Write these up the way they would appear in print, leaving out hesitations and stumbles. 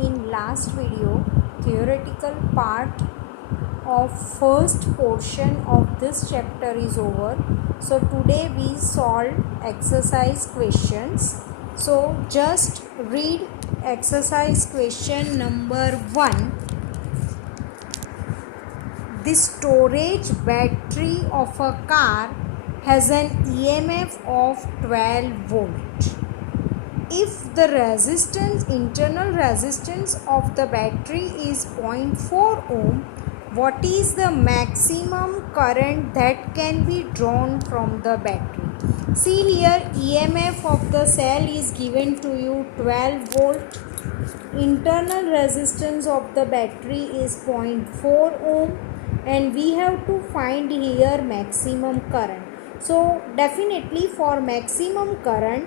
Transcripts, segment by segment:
in last video, theoretical part of first portion of this chapter is over. So today we solve exercise questions. So just read exercise question number 1. The storage battery of a car has an EMF of 12 volt. If the internal resistance of the battery is 0.4 ohm, what is the maximum current that can be drawn from the battery? See here, EMF of the cell is given to you 12 volt. Internal resistance of the battery is 0.4 ohm, and we have to find here maximum current. So definitely for maximum current,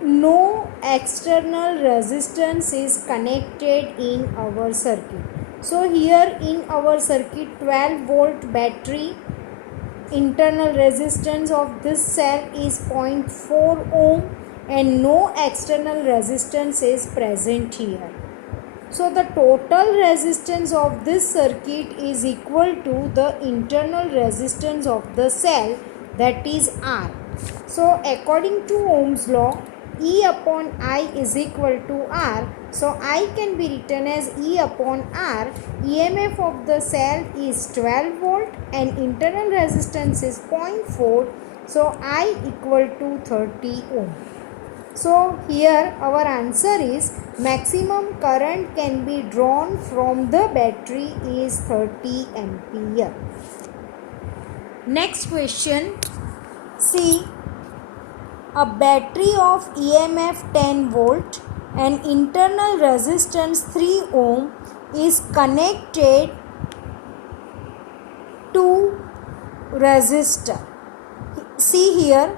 no external resistance is connected in our circuit. So here in our circuit, 12 volt battery, internal resistance of this cell is 0.4 ohm and no external resistance is present here. So the total resistance of this circuit is equal to the internal resistance of the cell, that is R. So according to Ohm's law, E upon I is equal to R. So I can be written as E upon R. EMF of the cell is 12 volt and internal resistance is 0.4. So I equal to 30 ohm. So here our answer is maximum current can be drawn from the battery is 30 ampere. Next question. See, a battery of EMF 10 volt and internal resistance 3 ohm is connected to resistor. See here,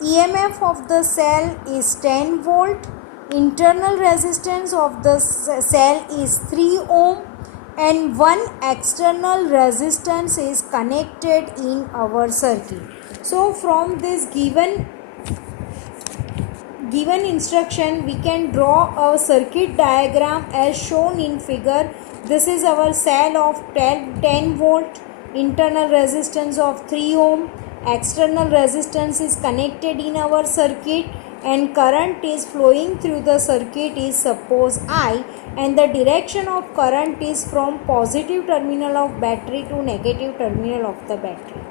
EMF of the cell is 10 volt, internal resistance of the cell is 3 ohm and one external resistance is connected in our circuit. So from this given instruction, we can draw a circuit diagram as shown in figure. This is our cell of 10 volt, internal resistance of 3 ohm, external resistance is connected in our circuit and current is flowing through the circuit is suppose I, and the direction of current is from positive terminal of battery to negative terminal of the battery.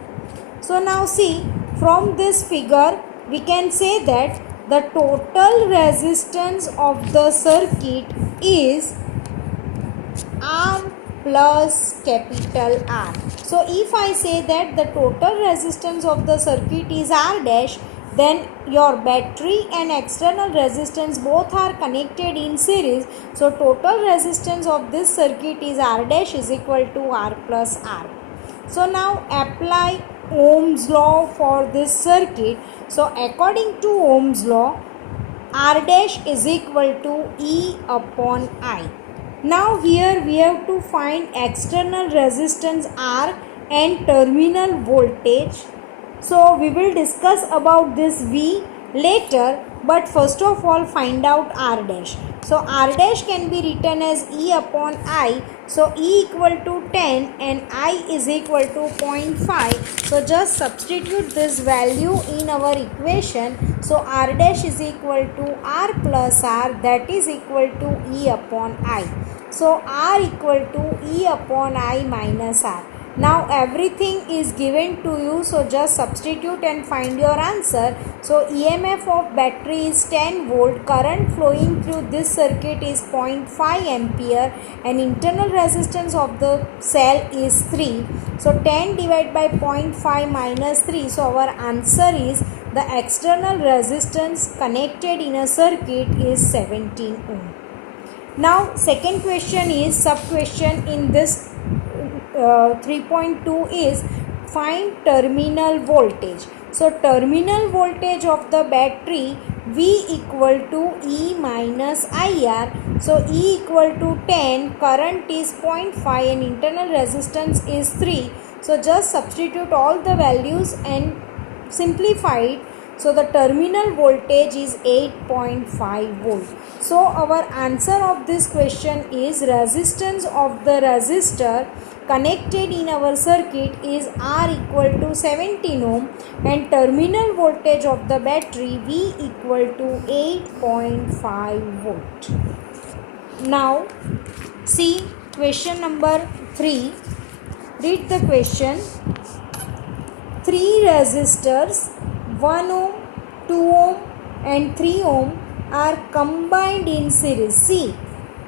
So now see, from this figure we can say that the total resistance of the circuit is R plus capital R. So if I say that the total resistance of the circuit is R dash, then your battery and external resistance both are connected in series. So total resistance of this circuit is R dash is equal to R plus R. So now apply Ohm's law for this circuit. So according to Ohm's law, R dash is equal to E upon I. Now here we have to find external resistance R and terminal voltage. So we will discuss about this V later, but first of all find out R dash. So R dash can be written as E upon I. So E equal to 10 and I is equal to 0.5. So just substitute this value in our equation. So R dash is equal to R plus R, that is equal to E upon I. So R equal to E upon I minus R. Now everything is given to you, so just substitute and find your answer. So EMF of battery is 10 volt, current flowing through this circuit is 0.5 ampere and internal resistance of the cell is 3. So 10 divided by 0.5 minus 3. So our answer is the external resistance connected in a circuit is 17 ohm. Now second question is sub question in this 3.2 is find terminal voltage. So terminal voltage of the battery V equal to E minus IR. So E equal to 10, current is 0.5 and internal resistance is 3. So just substitute all the values and simplify it. So the terminal voltage is 8.5 volt. So our answer of this question is resistance of the resistor connected in our circuit is R equal to 17 ohm and terminal voltage of the battery V equal to 8.5 volt. Now see question number 3. Read the question. 3 resistors 1 ohm, 2 ohm and 3 ohm are combined in series. See,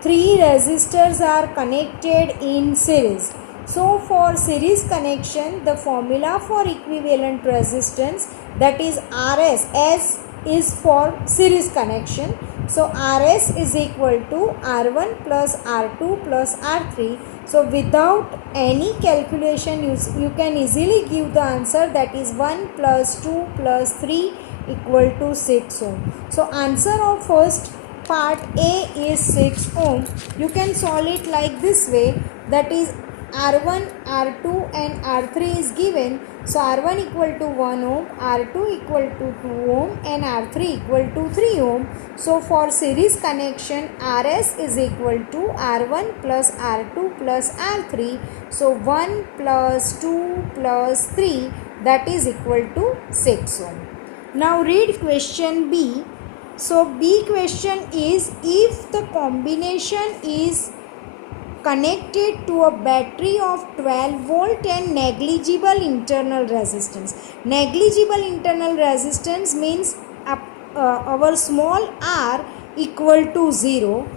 3 resistors are connected in series. So for series connection, the formula for equivalent resistance, that is RS, S is for series connection. So RS is equal to R1 plus R2 plus R3. So without any calculation, you can easily give the answer, that is 1 plus 2 plus 3 equal to 6 ohm. So answer of first part A is 6 ohm. You can solve it like this way, that is R1, R2 and R3 is given. So R1 equal to 1 ohm, R2 equal to 2 ohm and R3 equal to 3 ohm. So for series connection, RS is equal to R1 plus R2 plus R3. So 1 plus 2 plus 3, that is equal to 6 ohm. Now read question B. So B question is, if the combination is connected to a battery of 12 volt and negligible internal resistance. Negligible internal resistance means our small r equal to 0.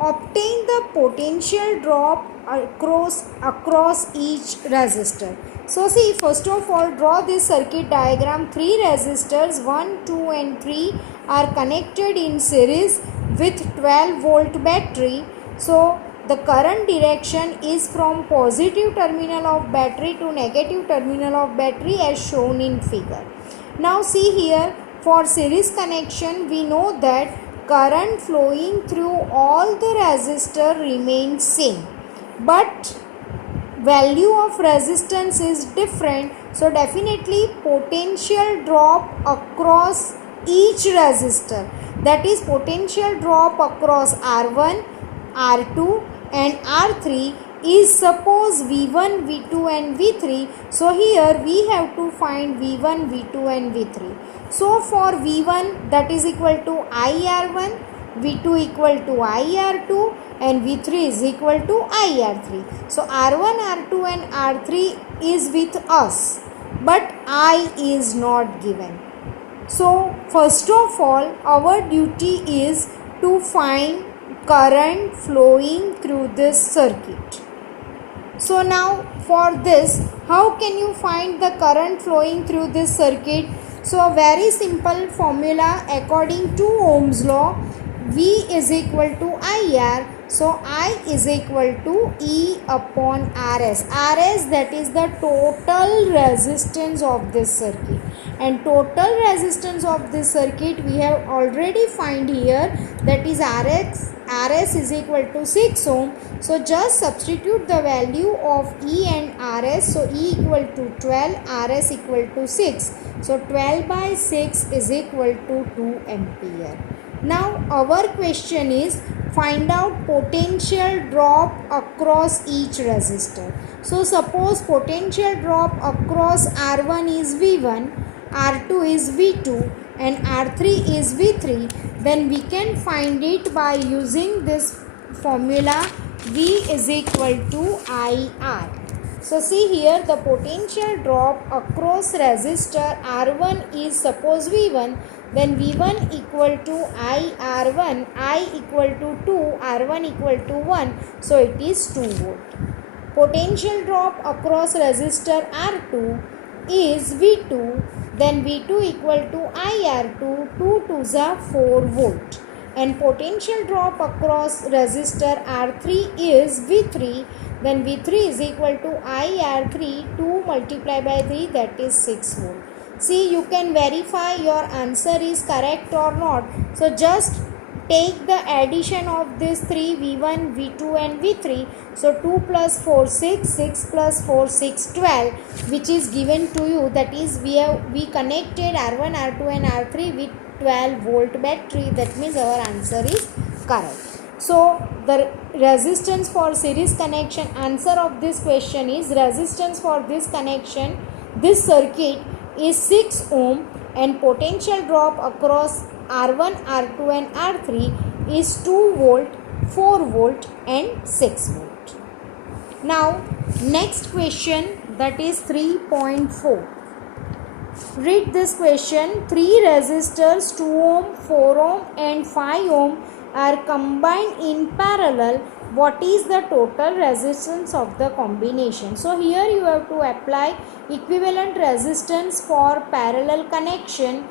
Obtain the potential drop across each resistor. So see, first of all, draw this circuit diagram. 3 resistors 1, 2 and 3 are connected in series with 12 volt battery. So the current direction is from positive terminal of battery to negative terminal of battery as shown in figure. Now see here, for series connection we know that current flowing through all the resistor remains same, but value of resistance is different. So definitely potential drop across each resistor, that is potential drop across R1, R2 and R3 is suppose V1, V2 and V3. So here we have to find V1, V2 and V3. So for V1, that is equal to IR1, V2 equal to IR2 and V3 is equal to IR3. So R1, R2 and R3 is with us, but I is not given. So first of all, our duty is to find current flowing through this circuit. So now for this, how can you find the current flowing through this circuit? So a very simple formula according to Ohm's law, V is equal to IR. So I is equal to E upon RS. RS, that is the total resistance of this circuit. And total resistance of this circuit we have already find here, that is RS is equal to 6 ohm. So just substitute the value of E and RS. So E equal to 12, RS equal to 6. So 12 by 6 is equal to 2 ampere. Now our question is, find out potential drop across each resistor. So suppose potential drop across R1 is V1, R2 is V2 and R3 is V3, then we can find it by using this formula, V is equal to IR. So see here, the potential drop across resistor R1 is suppose V1, then V1 equal to IR1, I equal to 2, R1 equal to 1, so it is 2 volt. Potential drop across resistor R2 is V2, then V2 equal to IR2, 2 2s are 4 volt. And potential drop across resistor R3 is V3, then V3 is equal to IR3, 2 multiplied by 3, that is 6 volt. See, you can verify your answer is correct or not. So just take the addition of these three, V1, V2 and V3. So 2 plus 4 6, 6 plus 4 6 12, which is given to you. That is we connected R1, R2 and R3 with 12 volt battery. That means our answer is correct. So the resistance for series connection, answer of this question is resistance for this connection, this circuit is 6 ohm and potential drop across R1, R2 and R3 is 2 volt, 4 volt and 6 volt. Now next question, that is 3.4. Read this question. 3 resistors 2 ohm, 4 ohm and 5 ohm are combined in parallel. What is the total resistance of the combination? So here you have to apply equivalent resistance for parallel connection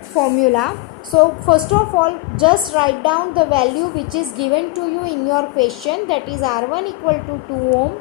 formula. So first of all, just write down the value which is given to you in your question, that is R1 equal to 2 ohm,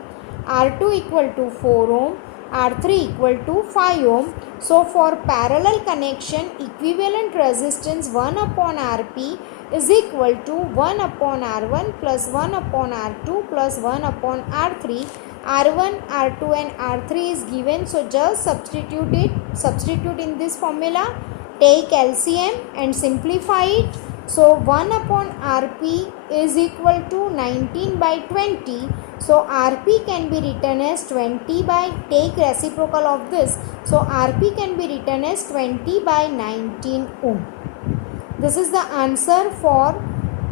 R2 equal to 4 ohm, R3 equal to 5 ohm. So for parallel connection, equivalent resistance 1 upon Rp is equal to 1 upon R1 plus 1 upon R2 plus 1 upon R3. R1, R2 and R3 is given, so just substitute in this formula, take LCM and simplify it. So 1 upon Rp is equal to 19 by 20. So Rp can be written as 20 by, take reciprocal of this. So Rp can be written as 20 by 19 ohm. This is the answer for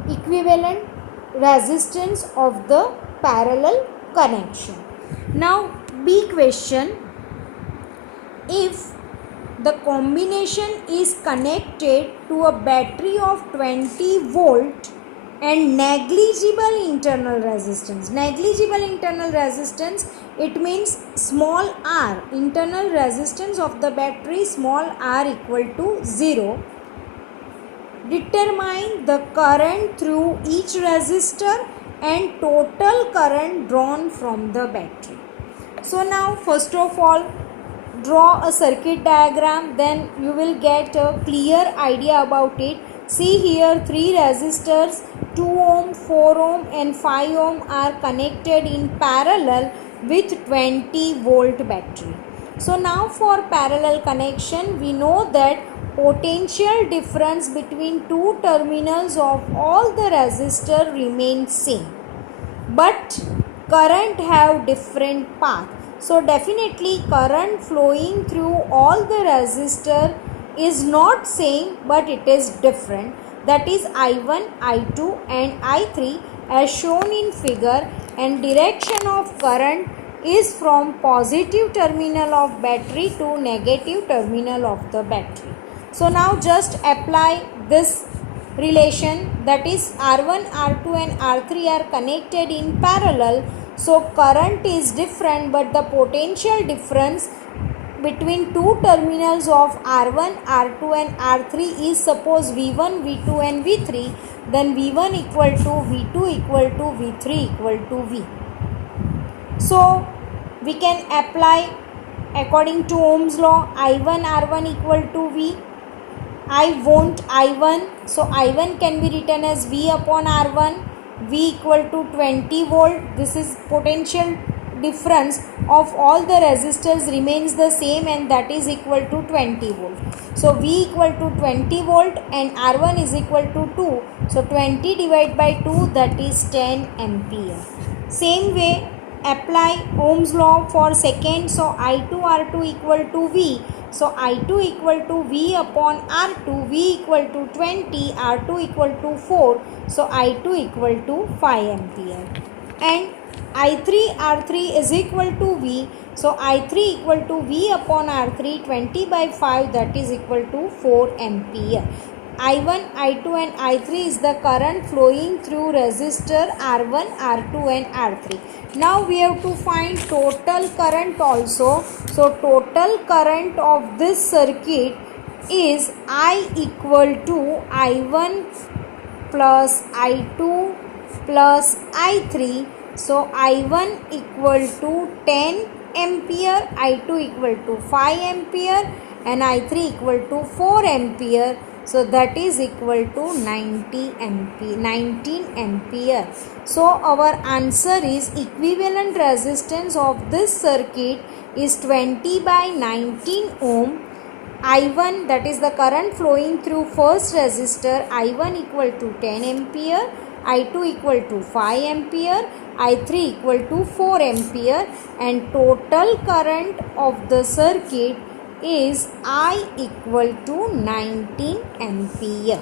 equivalent resistance of the parallel connection. Now B question, if the combination is connected to a battery of 20 volt and negligible internal resistance. Negligible internal resistance, it means small r, internal resistance of the battery small r equal to 0. Determine the current through each resistor and total current drawn from the battery. So now first of all, draw a circuit diagram, then you will get a clear idea about it. See here, 3 resistors 2 ohm, 4 ohm and 5 ohm are connected in parallel with 20 volt battery. So now for parallel connection, we know that potential difference between two terminals of all the resistor remains same, but current have different path. So definitely current flowing through all the resistor is not same, but it is different. That is I1, I2 and I3 as shown in figure, and direction of current is from positive terminal of battery to negative terminal of the battery. So now just apply this relation, that is R1, R2 and R3 are connected in parallel. So current is different, but the potential difference between two terminals of R1, R2 and R3 is suppose V1, V2 and V3, then V1 equal to V2 equal to V3 equal to V. So we can apply according to Ohm's law, I1 R1 equal to V. I want I1, so I1 can be written as V upon R1, V equal to 20 volt. This is potential difference of all the resistors remains the same, and that is equal to 20 volt. So V equal to 20 volt and R1 is equal to 2. So 20 divided by 2, that is 10 ampere. Same way apply Ohm's law for second. So I2 R2 equal to V. So I2 equal to V upon R2, V equal to 20, R2 equal to 4. So I2 equal to 5 ampere. And I3 R3 is equal to V. So I3 equal to V upon R3, 20 by 5, that is equal to 4 ampere. I1, I2 and I3 is the current flowing through resistor R1, R2 and R3. Now we have to find total current also. So total current of this circuit is I equal to I1 plus I2 plus I3. So I1 equal to 10 ampere, I2 equal to 5 ampere and I3 equal to 4 ampere. So that is equal to 19 ampere. So our answer is equivalent resistance of this circuit is 20 by 19 ohm. I1, that is the current flowing through first resistor, I1 equal to 10 ampere, I2 equal to 5 ampere, I3 equal to 4 ampere, and total current of the circuit is I equal to 19 ampere.